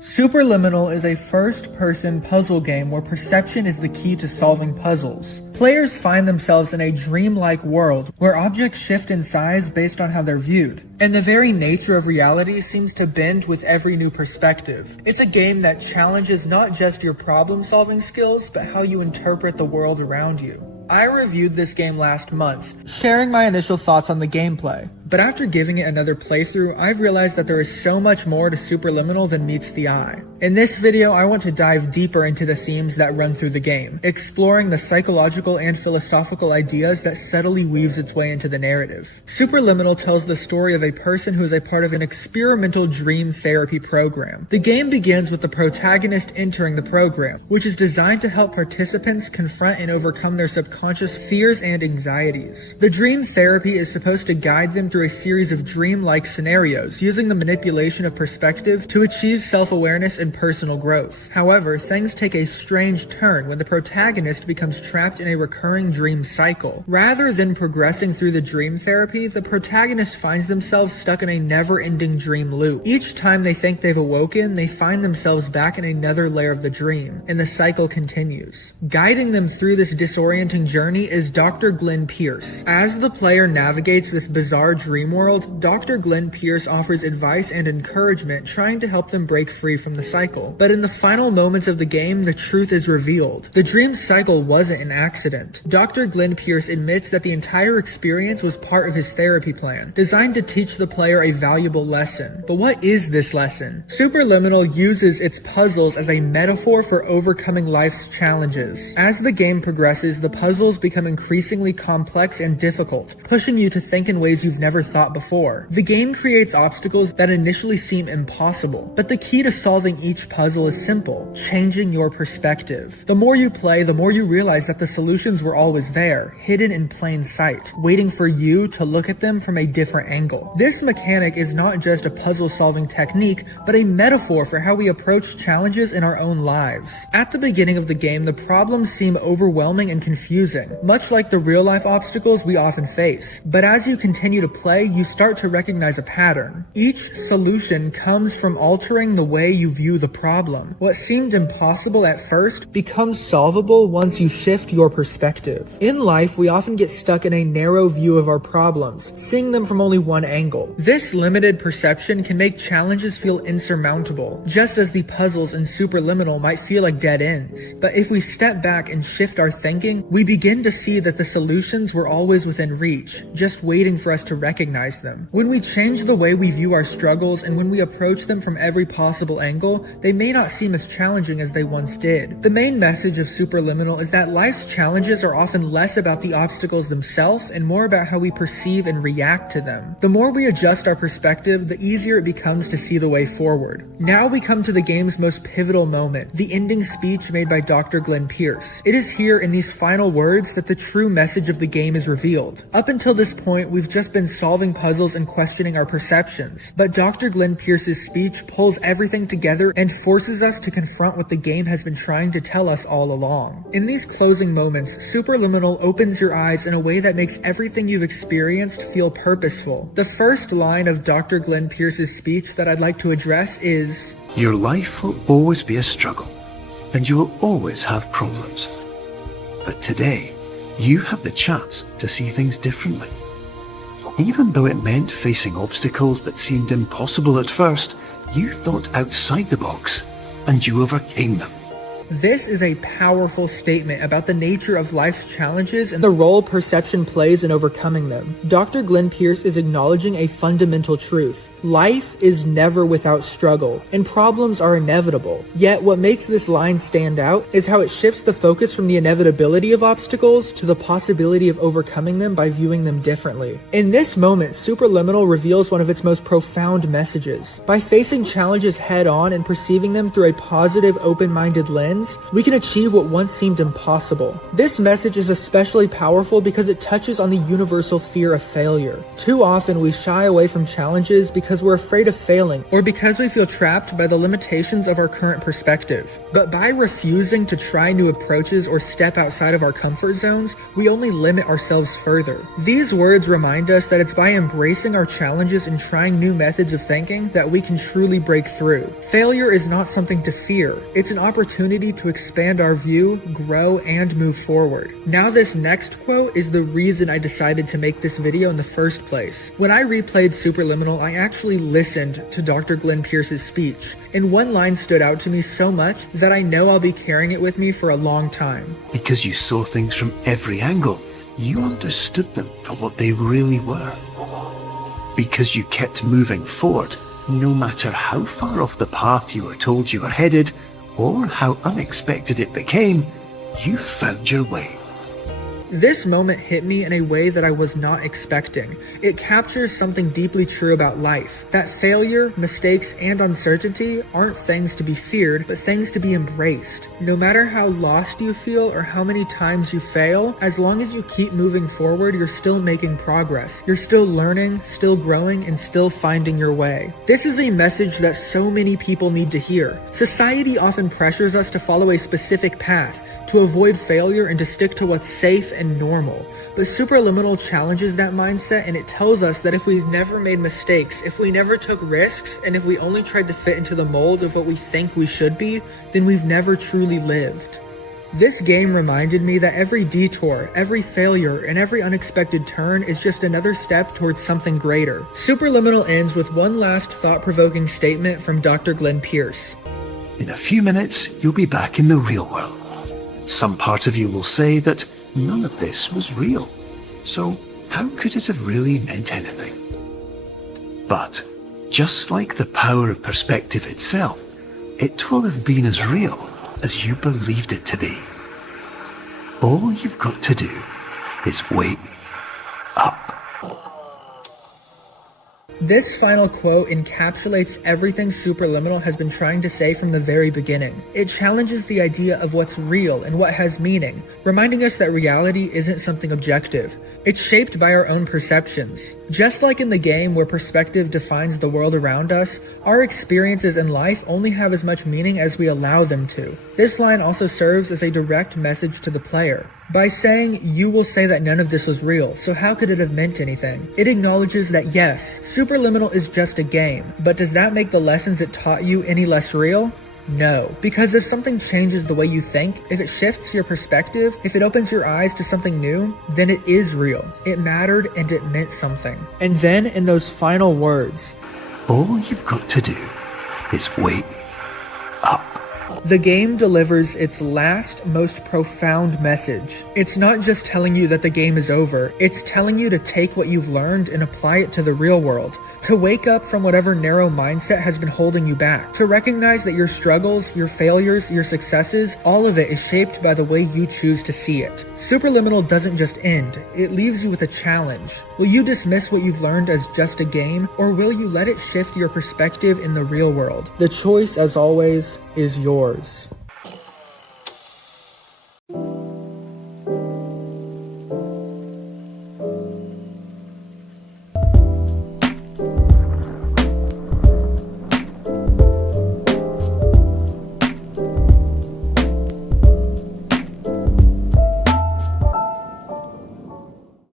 Superliminal is a first-person puzzle game where perception is the key to solving puzzles. Players find themselves in a dreamlike world where objects shift in size based on how they're viewed, and the very nature of reality seems to bend with every new perspective. It's a game that challenges not just your problem-solving skills, but how you interpret the world around you. I reviewed this game last month, sharing my initial thoughts on the gameplay. But after giving it another playthrough, I've realized that there is so much more to Superliminal than meets the eye. In this video, I want to dive deeper into the themes that run through the game, exploring the psychological and philosophical ideas that subtly weaves its way into the narrative. Superliminal tells the story of a person who is a part of an experimental dream therapy program. The game begins with the protagonist entering the program, which is designed to help participants confront and overcome their subconscious fears and anxieties. The dream therapy is supposed to guide them through a series of dream-like scenarios, using the manipulation of perspective to achieve self-awareness and personal growth. However, things take a strange turn when the protagonist becomes trapped in a recurring dream cycle. Rather than progressing through the dream therapy, the protagonist finds themselves stuck in a never-ending dream loop. Each time they think they've awoken, they find themselves back in another layer of the dream, and the cycle continues. Guiding them through this disorienting journey is Dr. Glenn Pierce. As the player navigates this bizarre dream world, Dr. Glenn Pierce offers advice and encouragement, trying to help them break free from the cycle. But in the final moments of the game, the truth is revealed. The dream cycle wasn't an accident. Dr. Glenn Pierce admits that the entire experience was part of his therapy plan, designed to teach the player a valuable lesson. But what is this lesson? Superliminal uses its puzzles as a metaphor for overcoming life's challenges. As the game progresses, the puzzles become increasingly complex and difficult, pushing you to think in ways you've never thought before. The game creates obstacles that initially seem impossible, but the key to solving each puzzle is simple: changing your perspective. The more you play, the more you realize that the solutions were always there, hidden in plain sight, waiting for you to look at them from a different angle. This mechanic is not just a puzzle-solving technique, but a metaphor for how we approach challenges in our own lives. At the beginning of the game, the problems seem overwhelming and confusing, much like the real-life obstacles we often face. But as you continue to play, you start to recognize a pattern. Each solution comes from altering the way you view the problem. What seemed impossible at first becomes solvable once you shift your perspective. In life, we often get stuck in a narrow view of our problems, seeing them from only one angle. This limited perception can make challenges feel insurmountable, just as the puzzles in Superliminal might feel like dead ends. But if we step back and shift our thinking, we begin to see that the solutions were always within reach, just waiting for us to recognize them. When we change the way we view our struggles and when we approach them from every possible angle, they may not seem as challenging as they once did. The main message of Superliminal is that life's challenges are often less about the obstacles themselves and more about how we perceive and react to them. The more we adjust our perspective, the easier it becomes to see the way forward. Now we come to the game's most pivotal moment, the ending speech made by Dr. Glenn Pierce. It is here in these final words that the true message of the game is revealed. Up until this point, we've just been solving puzzles and questioning our perceptions, but Dr. Glenn Pierce's speech pulls everything together and forces us to confront what the game has been trying to tell us all along. In these closing moments, Superliminal opens your eyes in a way that makes everything you've experienced feel purposeful. The first line of Dr. Glenn Pierce's speech that I'd like to address is, "Your life will always be a struggle, and you will always have problems. But today, you have the chance to see things differently. Even though it meant facing obstacles that seemed impossible at first, you thought outside the box, and you overcame them." This is a powerful statement about the nature of life's challenges and the role perception plays in overcoming them. Dr. Glenn Pierce is acknowledging a fundamental truth. Life is never without struggle, and problems are inevitable. Yet what makes this line stand out is how it shifts the focus from the inevitability of obstacles to the possibility of overcoming them by viewing them differently. In this moment, Superliminal reveals one of its most profound messages. By facing challenges head on and perceiving them through a positive, open-minded lens, wins, we can achieve what once seemed impossible. This message is especially powerful because it touches on the universal fear of failure. Too often we shy away from challenges because we're afraid of failing, or because we feel trapped by the limitations of our current perspective. But by refusing to try new approaches or step outside of our comfort zones, we only limit ourselves further. These words remind us that it's by embracing our challenges and trying new methods of thinking that we can truly break through. Failure is not something to fear. It's an opportunity to expand our view, grow, and move forward. Now this next quote is the reason I decided to make this video in the first place. When I replayed Superliminal, I actually listened to Dr. Glenn Pierce's speech, and one line stood out to me so much that I know I'll be carrying it with me for a long time. Because you saw things from every angle, you understood them for what they really were. Because you kept moving forward, no matter how far off the path you were told you were headed, or how unexpected it became, you found your way. This moment hit me in a way that I was not expecting. It captures something deeply true about life, that failure, mistakes, and uncertainty aren't things to be feared, but things to be embraced. No matter how lost you feel or how many times you fail, as long as you keep moving forward, you're still making progress. You're still learning, still growing, and still finding your way. This is a message that so many people need to hear. Society often pressures us to follow a specific path, to avoid failure and to stick to what's safe and normal. But Superliminal challenges that mindset, and it tells us that if we've never made mistakes, if we never took risks, and if we only tried to fit into the mold of what we think we should be, then we've never truly lived. This game reminded me that every detour, every failure, and every unexpected turn is just another step towards something greater. Superliminal ends with one last thought-provoking statement from Dr. Glenn Pierce. In a few minutes, you'll be back in the real world. Some part of you will say that none of this was real, so how could it have really meant anything? But, just like the power of perspective itself, it will have been as real as you believed it to be. All you've got to do is wait up. This final quote encapsulates everything Superliminal has been trying to say from the very beginning. It challenges the idea of what's real and what has meaning, reminding us that reality isn't something objective. It's shaped by our own perceptions. Just like in the game where perspective defines the world around us, our experiences in life only have as much meaning as we allow them to. This line also serves as a direct message to the player. By saying, you will say that none of this was real, so how could it have meant anything? It acknowledges that yes, Superliminal is just a game, but does that make the lessons it taught you any less real? No, because if something changes the way you think, if it shifts your perspective, if it opens your eyes to something new, then it is real. It mattered and it meant something. And then in those final words, all you've got to do is wait up. The game delivers its last, most profound message. It's not just telling you that the game is over, it's telling you to take what you've learned and apply it to the real world. To wake up from whatever narrow mindset has been holding you back. To recognize that your struggles, your failures, your successes, all of it is shaped by the way you choose to see it. Superliminal doesn't just end, it leaves you with a challenge. Will you dismiss what you've learned as just a game, or will you let it shift your perspective in the real world? The choice, as always, is yours.